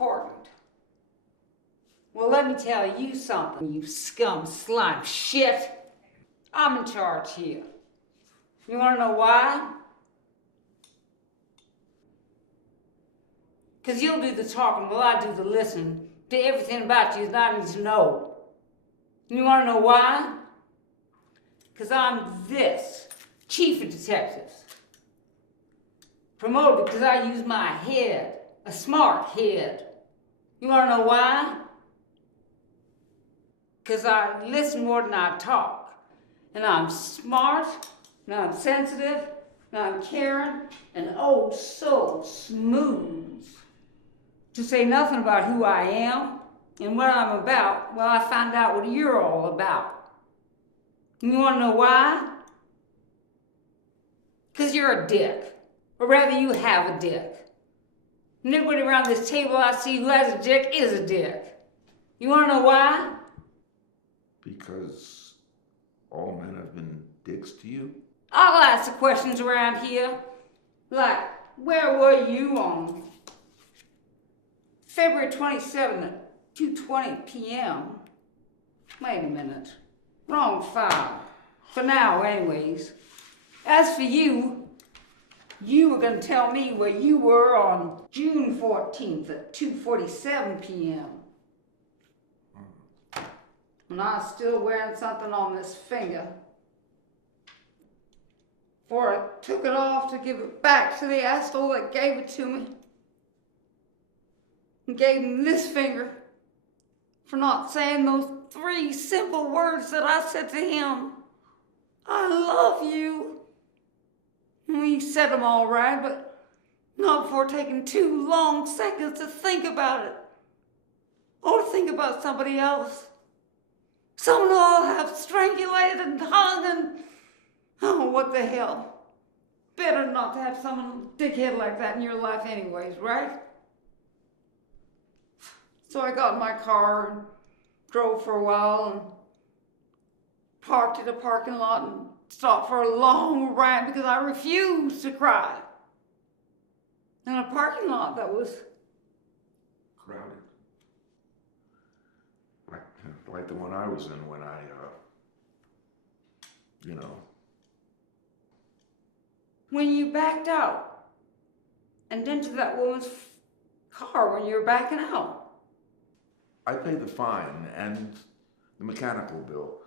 important. Well, let me tell you something, you scum, slime, shit. I'm in charge here. You want to know why? Because you'll do the talking while I do the listening to everything about you that I need to know. You want to know why? Because I'm this chief of detectives. Promoted because I use my head, a smart head. You want to know why? Because I listen more than I talk. And I'm smart, and I'm sensitive, and I'm caring, and oh, so smooth. To say nothing about who I am and what I'm about, well, I found out what you're all about. And you want to know why? Because you're a dick. Or rather, you have a dick. And everybody around this table I see who has a dick is a dick. You want to know why? Because all men have been dicks to you? I'll ask the questions around here. Like, where were you on February 27th at 2:20 p.m.? Wait a minute. Wrong file. For now, anyways. As for you, you were going to tell me where you were on June 14th at 2:47 p.m. And I was still wearing something on this finger. Before I took it off to give it back to the asshole that gave it to me. And gave him this finger for not saying those 3 simple words that I said to him. I love you. And he said them all right, but not before taking 2 long seconds to think about it. Or to think about somebody else. Someone who I'll have strangulated and hung and... Oh, what the hell. Better not to have someone dickhead like that in your life anyways, right? So I got in my car and drove for a while and parked at a parking lot and stopped for a long rant because I refused to cry. In a parking lot that was... crowded. Like the one I was in when I, When you backed out and into that woman's car when you were backing out. I paid the fine and the mechanical bill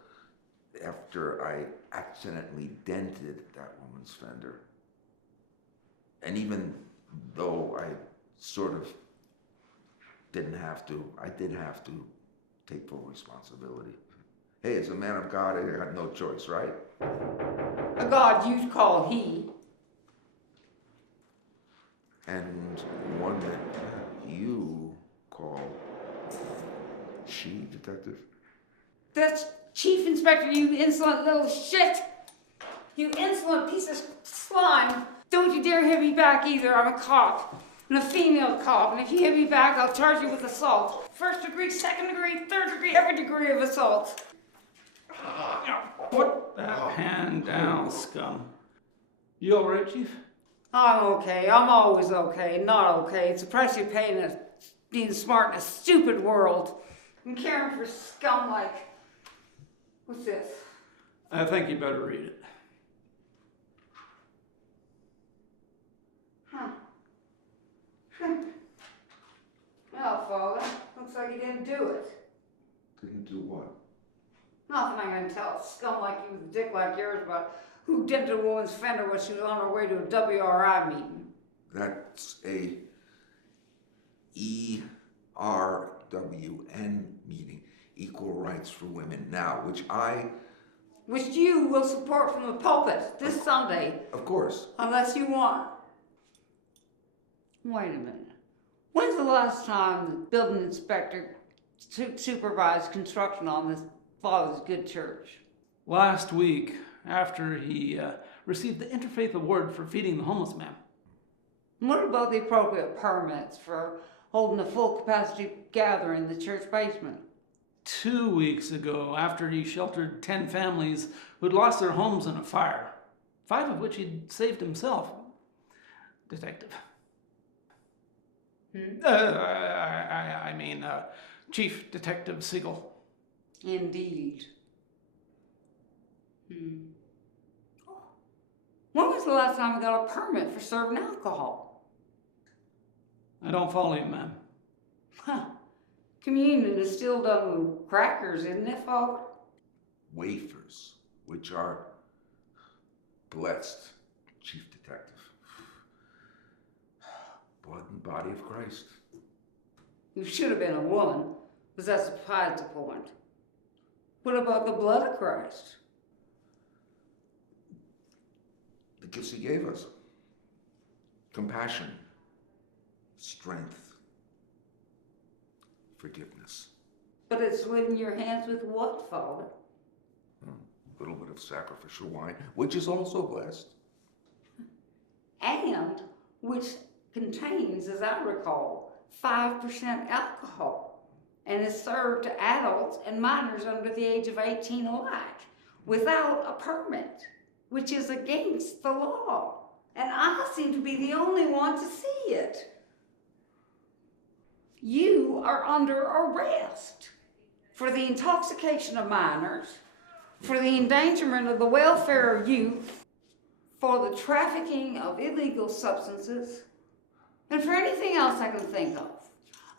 after I accidentally dented that woman's fender. And even though I sort of didn't have to, I did have to take full responsibility. Hey, as a man of God, I had no choice, right? A God you'd call he. And one that you call she, detective? That's Chief Inspector, you insolent little shit! You insolent piece of slime! Don't you dare hit me back either, I'm a cop. And a female cop, and if you hit me back, I'll charge you with assault. 1st degree, 2nd degree, 3rd degree, every degree of assault. Put that hand down, scum. You all right, Chief? I'm okay. I'm always okay. Not okay. It's the price you pay in being smart in a stupid world. I'm caring for scum like... What's this? I think you better read it. Huh. Well, Father, looks like you didn't do it. Didn't do what? Nothing I'm going to tell a scum like you with a dick like yours about who dented a woman's fender when she was on her way to a WRI meeting. That's a ERWN meeting, Equal Rights for Women Now, which you will support from the pulpit this Sunday. Of course. Unless you want. Wait a minute. When's the last time the building inspector supervised construction on this Father's Good Church? Last week, after he received the Interfaith Award for feeding the homeless man. What about the appropriate permits for holding a full capacity gathering in the church basement? 2 weeks ago, after he sheltered 10 families who'd lost their homes in a fire, 5 of which he'd saved himself. Detective. I Chief Detective Siegel. Indeed. When was the last time we got a permit for serving alcohol? I don't follow you, ma'am. Huh. Communion is still done with crackers, isn't it, Father? Wafers, which are blessed, Chief Detective. Blood and body of Christ. You should have been a woman, because that's besides the point. What about the blood of Christ? The gifts he gave us. Compassion, strength, forgiveness. But it's in your hands with what, Father? A little bit of sacrificial wine, which is also blessed. And which contains, as I recall, 5% alcohol, and is served to adults and minors under the age of 18 alike, without a permit, which is against the law. And I seem to be the only one to see it. You are under arrest for the intoxication of minors, for the endangerment of the welfare of youth, for the trafficking of illegal substances, and for anything else I can think of.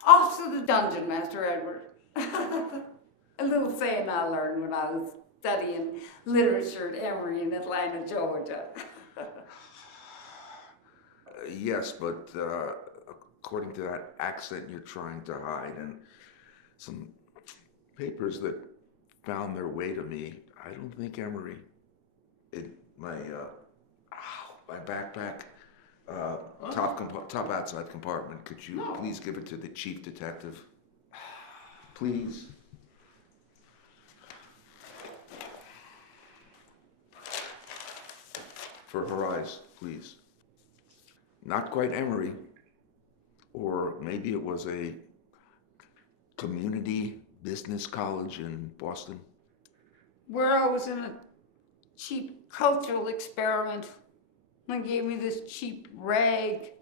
Off to the dungeon, Master Edward. A little saying I learned when I was studying literature at Emory in Atlanta, Georgia. Yes, but according to that accent you're trying to hide and some papers that found their way to me, I don't think Emory. My backpack, top outside compartment. Could you please give it to the Chief Detective? Please. For her eyes, please. Not quite Emory, or maybe it was a community business college in Boston. Where I was in a cheap cultural experiment. They gave me this cheap rag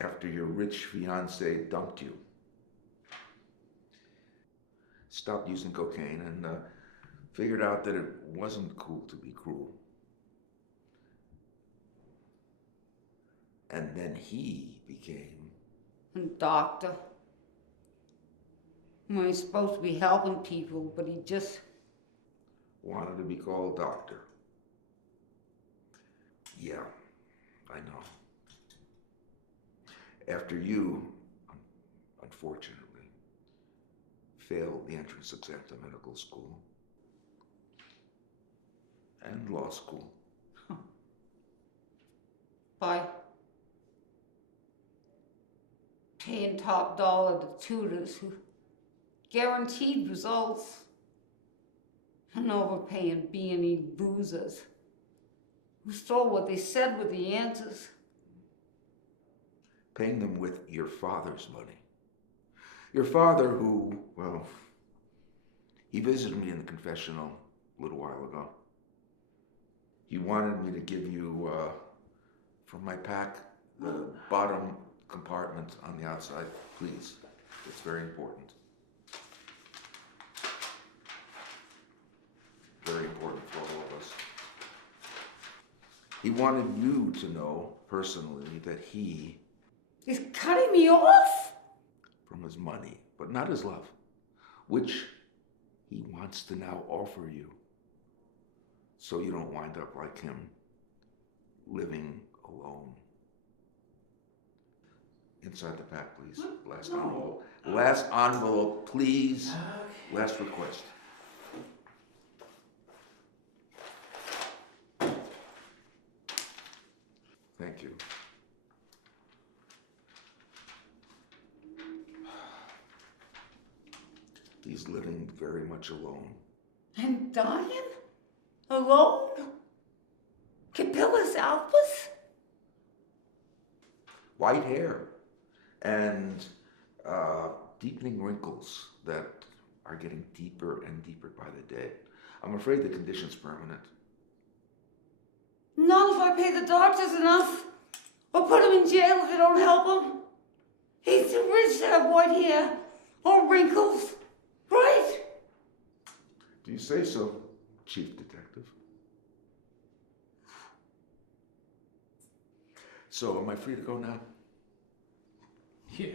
After your rich fiancé dumped you. Stopped using cocaine and figured out that it wasn't cool to be cruel. And then he became a doctor. Well, he's supposed to be helping people, but he just wanted to be called doctor. Yeah, I know. After you, unfortunately, failed the entrance exam to medical school and law school. By paying top dollar to tutors who guaranteed results and overpaying B&E boozers who stole what they said were the answers. Paying them with your father's money. Your father who, well, he visited me in the confessional a little while ago. He wanted me to give you, from my pack, the bottom compartment on the outside, please. It's very important. Very important for all of us. He wanted you to know personally that he is cutting me off from his money, but not his love, which he wants to now offer you, so you don't wind up like him, living alone. Inside the pack, please. Last envelope. Last envelope, please. Okay. Last request. Thank you. He's living very much alone. And dying? Alone? Capillus Alpus? White hair and deepening wrinkles that are getting deeper and deeper by the day. I'm afraid the condition's permanent. Not if I pay the doctors enough, or put him in jail if they don't help him. He rich to have white hair or wrinkles, right? Do you say so, Chief Detective? So, am I free to go now? Yeah.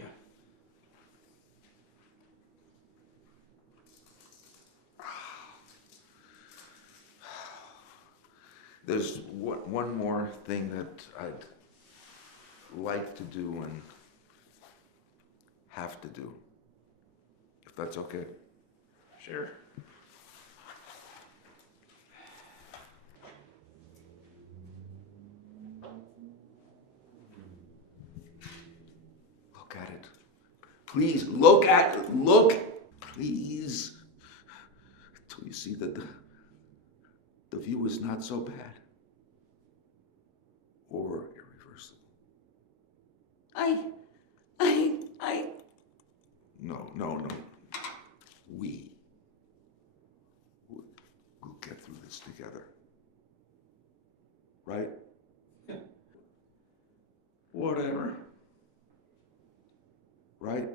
There's one more thing that I'd like to do and have to do, if that's okay. Sure. Look at it. Please, look at it. Look, please. Till you see that the view is not so bad. Or irreversible. No. We'll get through this together. Right? Whatever. Right?